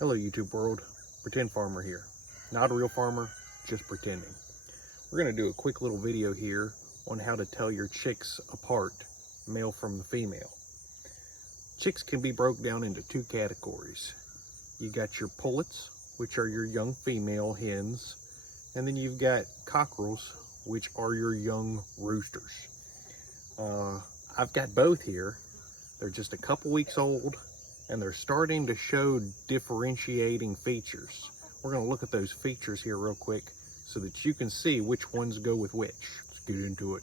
Hello YouTube world, Pretend Farmer here. Not a real farmer, just pretending. We're going to do a quick little video here on how to tell your chicks apart, male from the female. Chicks can be broke down into two categories. You got your pullets, which are your young female hens, and then you've got cockerels, which are your young roosters. I've got both here. They're just a couple weeks old, and they're starting to show differentiating features. We're going to look at those features here real quick so that you can see which ones go with which. Let's get into it.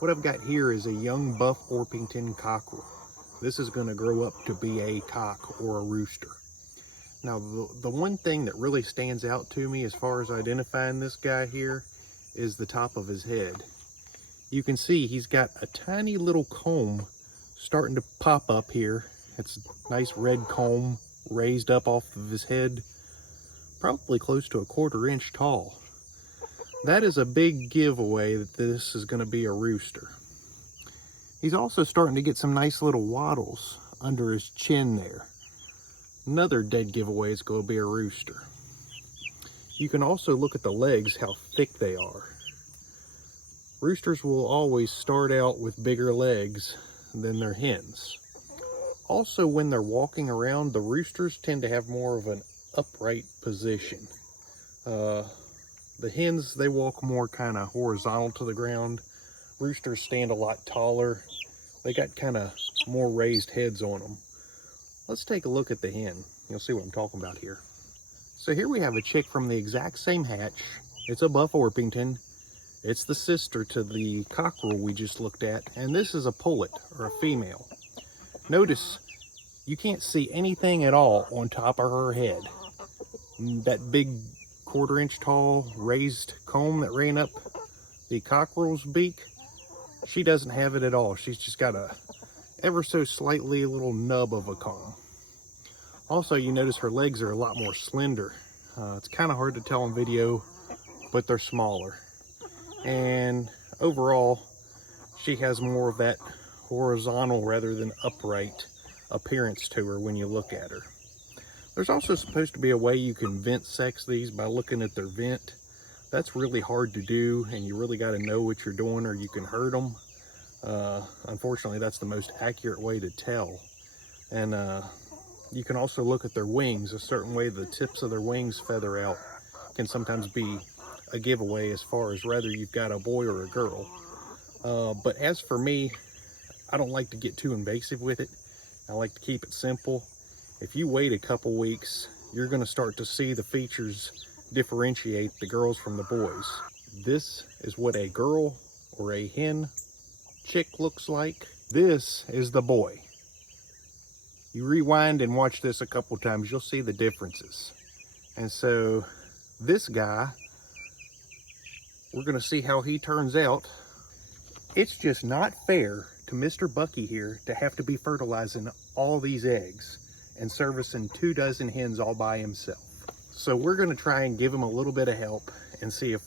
What I've got here is a young buff Orpington cockerel. This is going to grow up to be a cock or a rooster. Now, the one thing that really stands out to me as far as identifying this guy here is the top of his head. You can see he's got a tiny little comb starting to pop up here. It's a nice red comb raised up off of his head, probably close to a 1/4 inch tall. That is a big giveaway that this is going to be a rooster. He's also starting to get some nice little wattles under his chin there. Another dead giveaway is going to be a rooster. You can also look at the legs, how thick they are. Roosters will always start out with bigger legs than their hens. Also, when they're walking around, the roosters tend to have more of an upright position. The hens, they walk more kind of horizontal to the ground. Roosters stand a lot taller. They got kind of more raised heads on them. Let's take a look at the hen. You'll see what I'm talking about here. So here we have a chick from the exact same hatch. It's a buff Orpington. It's the sister to the cockerel we just looked at, and this is a pullet, or a female. Notice you can't see anything at all on top of her head. That big 1/4 inch tall raised comb that ran up the cockerel's beak, she doesn't have it at all. She's just got a ever so slightly little nub of a comb. Also, you notice her legs are a lot more slender. It's kind of hard to tell on video, but they're smaller. And overall, she has more of that horizontal rather than upright appearance to her when you look at her. There's also supposed to be a way you can vent sex these by looking at their vent. That's really hard to do, and you really got to know what you're doing or you can hurt them. Unfortunately, that's the most accurate way to tell. And you can also look at their wings. A certain way the tips of their wings feather out can sometimes be a giveaway as far as whether you've got a boy or a girl. But as for me, I don't like to get too invasive with it. I like to keep it simple. If you wait a couple weeks, you're going to start to see the features differentiate the girls from the boys. This is what a girl or a hen chick looks like. This is the boy. You rewind and watch this a couple times, you'll see the differences. And so this guy, we're going to see how he turns out. It's just not fair to Mr. Bucky here to have to be fertilizing all these eggs and servicing 24 hens all by himself. So we're going to try and give him a little bit of help and see if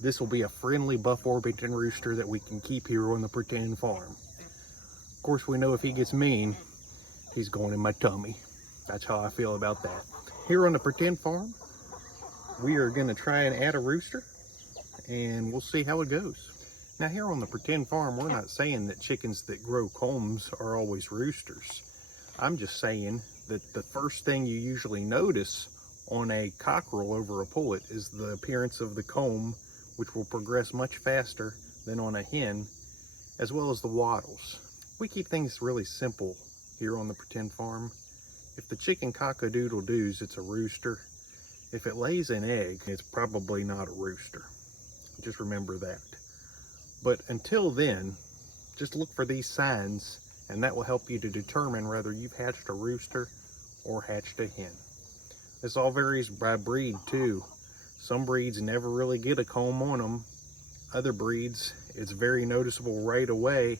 this will be a friendly buff Orpington rooster that we can keep here on the Pretend Farm. Of course, we know if he gets mean, he's going in my tummy. That's how I feel about that. Here on the Pretend Farm, we are going to try and add a rooster, and we'll see how it goes. Now, here on the Pretend Farm, we're not saying that chickens that grow combs are always roosters. I'm just saying that the first thing you usually notice on a cockerel over a pullet is the appearance of the comb, which will progress much faster than on a hen, as well as the wattles. We keep things really simple here on the Pretend Farm. If the chicken cock-a-doodle-doos, it's a rooster. If it lays an egg, it's probably not a rooster. Just remember that. But until then, just look for these signs, and that will help you to determine whether you've hatched a rooster or hatched a hen. This all varies by breed too. Some breeds never really get a comb on them. Other breeds, it's very noticeable right away.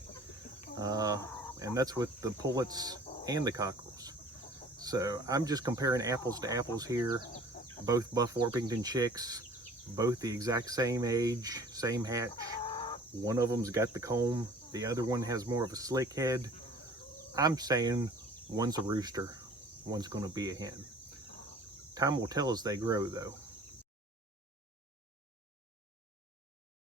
And that's with the pullets and the cockerels. So I'm just comparing apples to apples here. Both buff Orpington chicks, both the exact same age, same hatch. One of them's got the comb, the other one has more of a slick head. I'm saying one's a rooster, one's going to be a hen. Time will tell as they grow though.